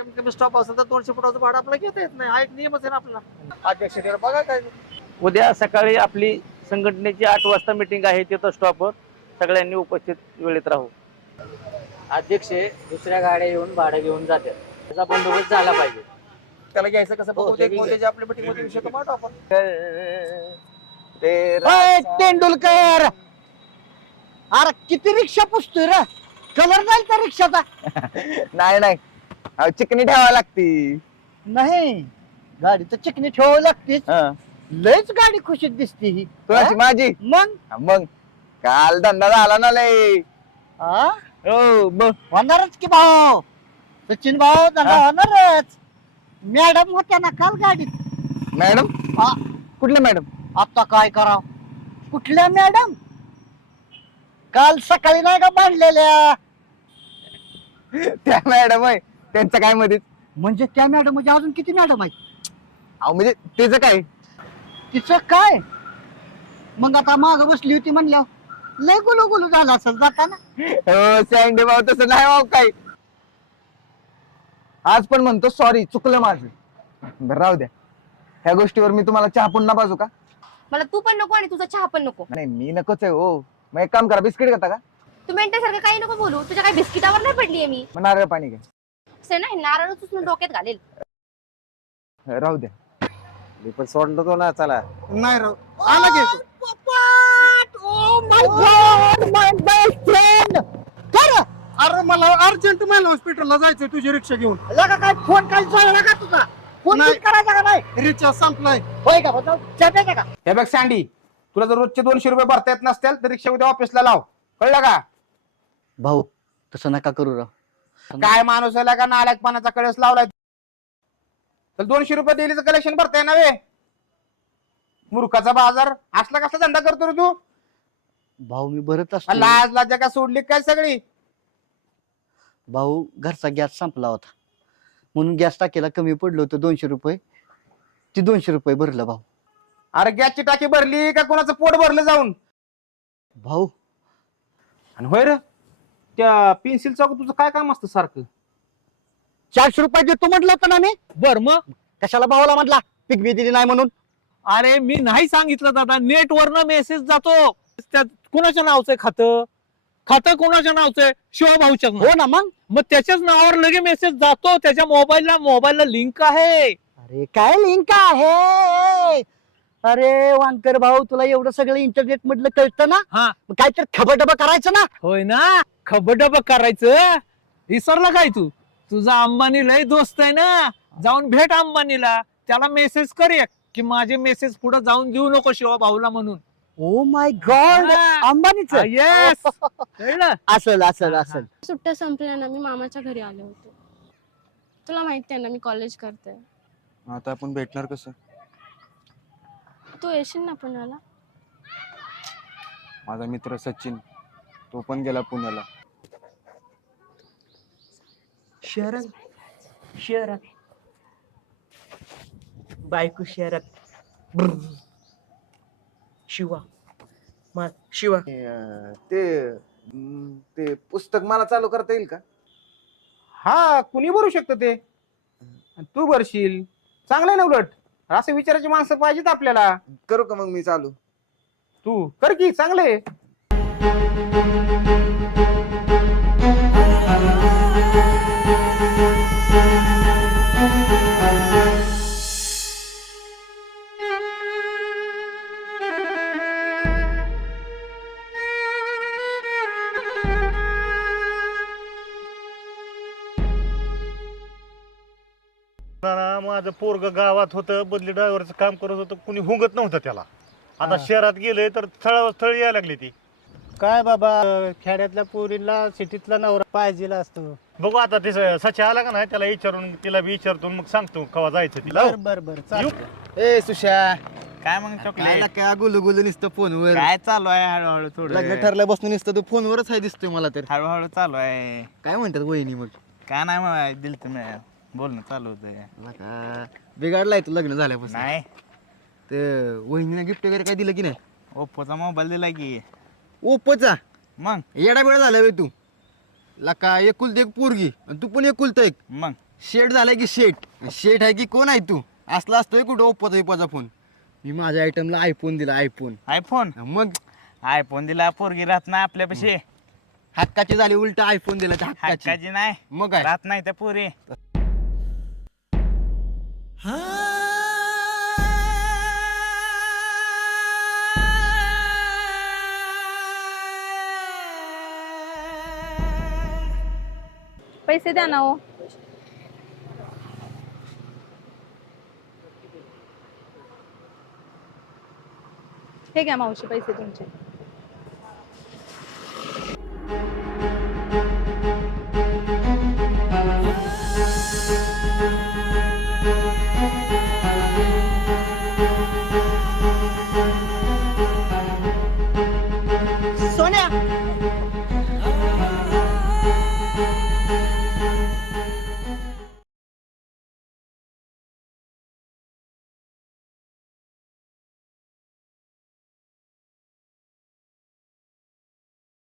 कमी कमी स्टॉप असेल तर दोनशे फुटाचं भाडं आपल्याला घेता येत नाही. हा एक नियमच आहे ना आपला. अध्यक्ष बघा काय उद्या सकाळी आपली संघटनेची आठ वाजता मिटिंग आहे तिथं स्टॉपवर सगळ्यांनी उपस्थित वेळेत राहू. अध्यक्ष दुसऱ्या गाड्या येऊन भाडं घेऊन जातात. त्याचा बंदोबस्त झाला पाहिजे. त्याला घ्यायचं कसं? हो, बघू ते ते कोणत्याची आपल्या मीटिंगमध्ये विषय तर मांडू आपण. तेंडुलकर! अरे किती रिक्षा पुसतोय रे? कलर जाईल त्या रिक्षाचा? नाही नाही. अहो, चिकनी ठेवावी लागती. नाही गाडी तर चिकनी ठेवावी लागतेच. हं. लयच गाडी खुशीत दिसते ही. कोणाची? माझी? मग? हा, मग. काल धंदा झाला ना लय. हा? हो मग. होणारच की भाऊ? सचिन भाऊ धंदा हा. होणारच. मॅडम होत्या ना काल गाडीत. मॅडम? हा. कुठल्या मॅडम? आता काय कराव? कुठल्या मॅडम? काल सकाळी नाही का बांधलेल्या? त्या मॅडम आहे त्यांचं काय मध्ये म्हणजे त्या मॅडम म्हणजे अजून किती मॅडम आहेत? अहो म्हणजे त्याचं काय? तिचं काय? मग आता माग बसली होती म्हणल्या लय गुलू गुलू झाला असेल जाताना. हो सँडी भाऊ तसं नाही भाऊ काय आज पण म्हणतो सॉरी चुकलं माझं. बरं राहू द्या. ह्या गोष्टीवर मी तुम्हाला चहा पुन्हा बाजू का? मला तू पण नको आणि तुझा चहा पण नको. नाही मी नकोच आहे हो. मग एक काम करा बिस्किट घेता का? तू मेंटेसारखं काही नको बोलू. तुझ्या काही बिस्किटावर नाही पडलीये मी. मग नारळ पाणी घ्या असे नाही नारळ उचलून डोक्यात घालेल. राहू द्या मी पण सोडलो तो ना चला. नाही राव आला घे अरे मला अर्जंट महिला हॉस्पिटलला जायचंय तुझी रिक्षा घेऊन. लगा काय फोन काय चालला का तुझा? फोन नाही. करायचा का नाही? रिचार्ज संपलाय. होय का बघा का? हे बघ सँडी तुला जर रोजचे दोनशे रुपये भरता येत नसतील तर रिक्षा उद्या ऑफिसला लाव. कळलं का? भाऊ तसं नका करू राव. काय माणूस आला का नालायकपणाचा कळस लावलाय? तर दोनशे रुपये डेलीचं कलेक्शन भरताय ना वे मूर्खाचा बाजार. असला कसला धंदा करतो रे तू? भाऊ मी भरत असतो. लाज लाज का सोडली काय सगळी? भाऊ घरचा गॅस संपला होता. म्हणून गॅस टाकीला कमी पडलं होतं दोनशे रुपये. ती दोनशे रुपये भरलं भाऊ. अरे गॅसची टाकी भरली का कोणाचं पोट भरलं जाऊन? भाऊ. आणि होय रे? त्या पेन्सिल चौक तुझं काय काम असतं सारखं? चारशे रुपये देतो म्हटलं होतं ना मी. बर मग? कशाला भावाला म्हटला? पिक बी दिली नाही म्हणून. अरे मी नाही सांगितलं दादा. नेट वरनं मेसेज जातो. त्यात कोणाच्या नावचंय खातं? खातं कोणाच्या नावचंय शिवभाऊच्या हो ना मग? मग त्याच्याच नावावर लगे मेसेज जातो. त्याच्या मोबाईलला मोबाईलला लिंक आहे. अरे काय लिंक आहे? अरे वांकर भाऊ तुला एवढं सगळं इंटरनेट मधलं कळतं ना? हा. मग काहीतरी खबरडब करायचं ना? होय ना? खबडब करायचं? विसरला काय तू? तुझा अंबानी लय दोस्त आहे ना? जाऊन भेट अंबानीला. त्याला मेसेज कर एक की माझे मेसेज पुढे जाऊन देऊ नको शिवा भाऊला म्हणून. Oh my God अंबानीच? येस कळलं? असल असल असल. सुट्ट्या संपल्या ना मी मामाच्या घरी आले होते. तुला माहिती आहे ना मी कॉलेज करते. आता आपण भेटणार कसं? तू येशील ना पुण्याला? माझा मित्र सचिन तो पण गेला पुण्याला. शहरात शहरात बायको शहरात शिवा. मा शिवा. ते अं, ते पुस्तक मला चालू करता येईल का? हा कुणी भरू शकतं ते? आणि तू भरशील. चांगलं आहे ना उलट? असे विचाराची माणसं पाहिजेत आपल्याला. करू का मग मी चालू? तू कर की चांगले ना माझं पोरग गावात होतं बदली ड्रायव्हरचं काम करत होतं कुणी हुंगत नव्हतं त्याला. आता शहरात गेले तर स्थळावर स्थळ यायला लागली ती. काय बाबा खेड्यातल्या पोरीला सिटीतला नवरा पाहिजे असतो. बघू आता ते स- सच्या आला का नाही त्याला विचारून तिला बी विचारतो मग सांगतो कवा जायचं तिला. बर बर बर. ए सुशा. काय मग काय काय गुलू गुलू नुसतं फोनवर. काय चालू आहे हळूहळू थोडं? लग्न ठरलं बसून नुसतं तू फोनवरच आहे दिसतोय मला तर. हळूहळू चालू आहे. काय म्हणतात वहिनी मग? काय नाही मग दिल तुम्ही बोलणं चालू होतं लका, बिघडलाय तू लग्न झाल्यापासून. नाही. ते वहिनीने गिफ्ट वगैरे काय दिलं की नाही? ओप्पोचा मोबाईल दिला की. ओप्पोचा? मग? येडा बेडा झाला बे तू. लका एकुलत एक पोरगी आणि तू पण एकुलत एक. मग? शेट झालाय की शेट शेट आहे की कोण आहे तू? असला असतोय कुठं ओप्पोचा इप्पोचा फोन? मी माझ्या आयटमला आयफोन दिला आयफोन आयफोन मग? आयफोन दिला पोरगी राहत नाही आपल्यापाशी. हक्काची झाली उलट आयफोन दिला त्या हक्काची. हक्काची नाही. मग काय? राहत नाही त्या पोरी. पैसे द्या ना हो हे घ्या मावशी पैसे तुमचे Música Música